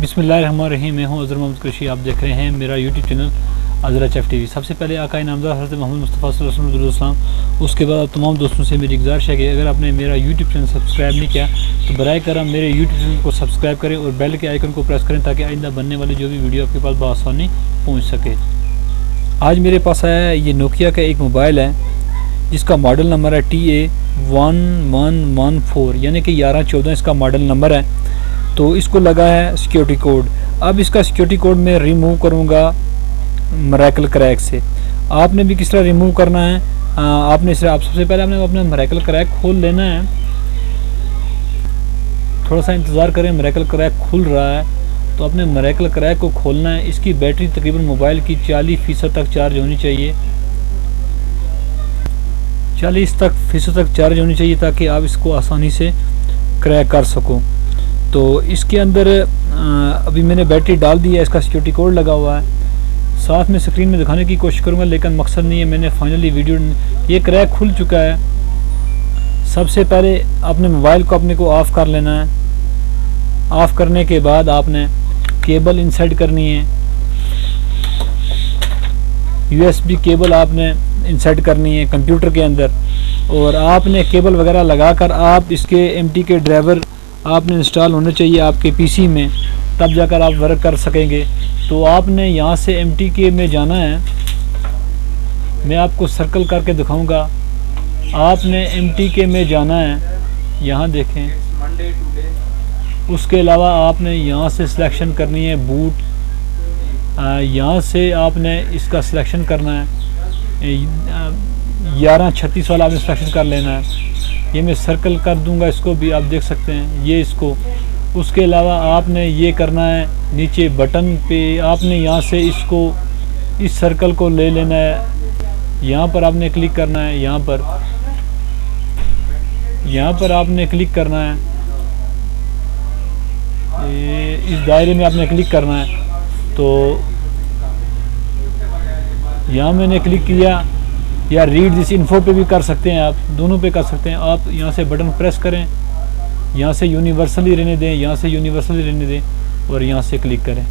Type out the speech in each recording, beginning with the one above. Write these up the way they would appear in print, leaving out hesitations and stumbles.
बिस्मिल्लाहिर्रहमानिर्रहीम। मैं हूं अज़हर मोहम्मद कुरैशी। आप देख रहे हैं मेरा YouTube channel Azhar chef TV. सबसे पहले आका नामदार हज़रत मोहम्मद मुस्तफ़ा सल्लल्लाहु अलैहि वसल्लम, उसके बाद तमाम दोस्तों से मेरी गुजारिश है कि अगर आपने मेरा यूट्यूब चैनल सब्सक्राइब नहीं किया तो बराए करम मेरे यूट्यूब चैनल को सब्सक्राइब करें और बेल के आइकन को प्रेस करें ताकि आइंदा बनने वाली जो भी वीडियो आपके पास बआसानी पहुँच सके। आज मेरे पास आया है ये नोकिया का एक मोबाइल है जिसका मॉडल नंबर है TA1114 यानी कि 1114 इसका मॉडल नंबर है। तो इसको लगा है सिक्योरिटी कोड। अब इसका सिक्योरिटी कोड मैं रिमूव करूँगा मिरेकल क्रैक से। आपने भी किस तरह रिमूव करना है, आपने सबसे पहले आपने अपना मिरेकल क्रैक खोल लेना है। थोड़ा सा इंतज़ार करें, मिरेकल क्रैक खुल रहा है तो अपने मिरेकल क्रैक को खोलना है। इसकी बैटरी तकरीबन मोबाइल की 40% तक चार्ज होनी चाहिए, 40% तक चार्ज होनी चाहिए ताकि आप इसको आसानी से क्रैक कर सको। तो इसके अंदर अभी मैंने बैटरी डाल दी है, इसका सिक्योरिटी कोड लगा हुआ है। साथ में स्क्रीन में दिखाने की कोशिश करूँगा लेकिन मकसद नहीं है। मैंने फाइनली वीडियो ये क्रैक खुल चुका है। सबसे पहले अपने मोबाइल को अपने को ऑफ़ कर लेना है। ऑफ़ करने के बाद आपने केबल इंसर्ट करनी है, USB केबल आपने इंसर्ट करनी है कंप्यूटर के अंदर, और आपने केबल वगैरह लगाकर आप इसके MT के ड्राइवर आपने इंस्टॉल होने चाहिए आपके PC में, तब जाकर आप वर्क कर सकेंगे। तो आपने यहाँ से MT के में जाना है, मैं आपको सर्कल करके दिखाऊंगा। आपने MT के में जाना है, यहाँ देखें। उसके अलावा आपने यहाँ से सिलेक्शन करनी है बूट, यहाँ से आपने इसका सिलेक्शन करना है 1136 वाला आपने सिलेक्शन कर लेना है। ये मैं सर्कल कर दूंगा, इसको भी आप देख सकते हैं ये इसको। उसके अलावा आपने ये करना है नीचे बटन पे आपने यहाँ से इसको इस सर्कल को ले लेना है, यहाँ पर आपने क्लिक करना है, यहाँ पर आपने क्लिक करना है, इस दायरे में आपने क्लिक करना है। तो यहाँ मैंने क्लिक किया, या रीड दिस इन्फो पे भी कर सकते हैं आप, दोनों पे कर सकते हैं आप। यहाँ से बटन प्रेस करें, यहाँ से यूनिवर्सली रहने दें, यहाँ से यूनिवर्सली रहने दें और यहाँ से क्लिक करें।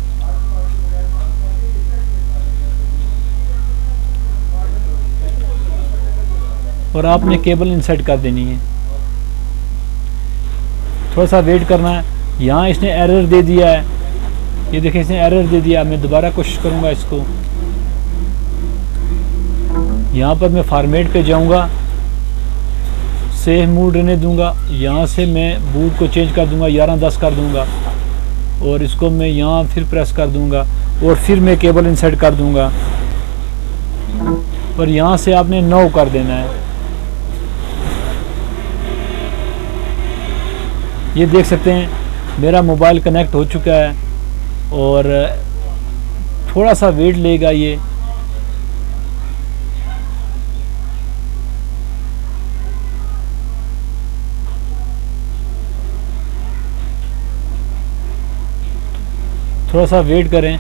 और आपने केबल इंसर्ट कर देनी है। थोड़ा सा वेट करना है। यहाँ इसने एरर दे दिया है, ये देखिए इसने एरर दे दिया। मैं दोबारा कोशिश करूँगा इसको। यहाँ पर मैं फॉर्मेट पे जाऊँगा, सेव मूड रहने दूंगा। यहाँ से मैं बूट को चेंज कर दूंगा, 1110 कर दूंगा और इसको मैं यहाँ फिर प्रेस कर दूंगा और फिर मैं केबल इंसर्ट कर दूंगा और यहाँ से आपने 9 कर देना है। ये देख सकते हैं मेरा मोबाइल कनेक्ट हो चुका है और थोड़ा सा वेट लेगा ये। थोड़ा सा वेट करें।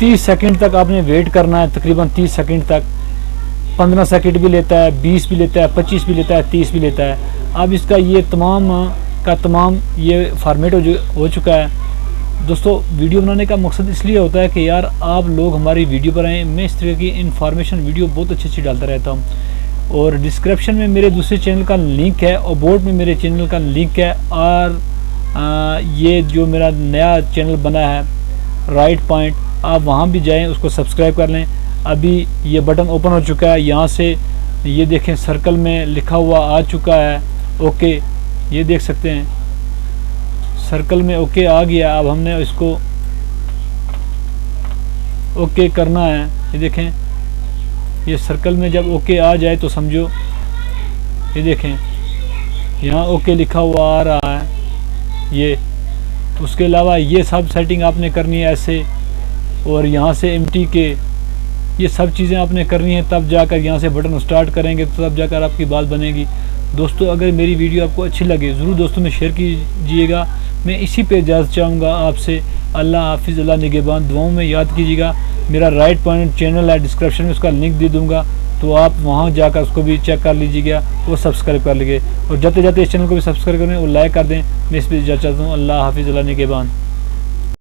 तीस सेकंड तक आपने वेट करना है, तकरीबन 30 सेकंड तक। 15 सेकंड भी लेता है, 20 भी लेता है, 25 भी लेता है, 30 भी लेता है। अब इसका ये तमाम का तमाम ये फॉर्मेट हो चुका है। दोस्तों वीडियो बनाने का मकसद इसलिए होता है कि यार आप लोग हमारी वीडियो पर आएँ। मैं इस तरह की इन्फॉर्मेशन वीडियो बहुत अच्छी डालता रहता हूँ और डिस्क्रिप्शन में मेरे दूसरे चैनल का लिंक है और बोर्ड में मेरे चैनल का लिंक है। और ये जो मेरा नया चैनल बना है राइट पॉइंट, आप वहाँ भी जाएं, उसको सब्सक्राइब कर लें। अभी ये बटन ओपन हो चुका है, यहाँ से ये देखें सर्कल में लिखा हुआ आ चुका है ओके। ये देख सकते हैं सर्कल में ओके आ गया। अब हमने इसको ओके करना है। ये देखें ये सर्कल में जब ओके आ जाए तो समझो, ये देखें यहाँ ओके लिखा हुआ आ रहा है ये। उसके अलावा ये सब सेटिंग आपने करनी है ऐसे, और यहाँ से MT के ये सब चीज़ें आपने करनी है, तब जाकर यहाँ से बटन स्टार्ट करेंगे तो तब जाकर आपकी बात बनेगी। दोस्तों अगर मेरी वीडियो आपको अच्छी लगे ज़रूर दोस्तों में शेयर कीजिएगा। मैं इसी पे इजाज़त चाहूँगा आपसे। अल्लाह हाफिज़, अल्लाह निगहबान। दुआओं में याद कीजिएगा। मेरा राइट पॉइंट चैनल है, डिस्क्रिप्शन में उसका लिंक दे दूँगा। तो आप वहाँ जाकर उसको भी चेक कर लीजिएगा और सब्सक्राइब कर लीजिए। और जाते जाते इस चैनल को भी सब्सक्राइब करें और लाइक कर दें। मैं इस पर इजाज़त चाहता हूँ। अल्लाह हाफिज़। अल्लाह निगहबान।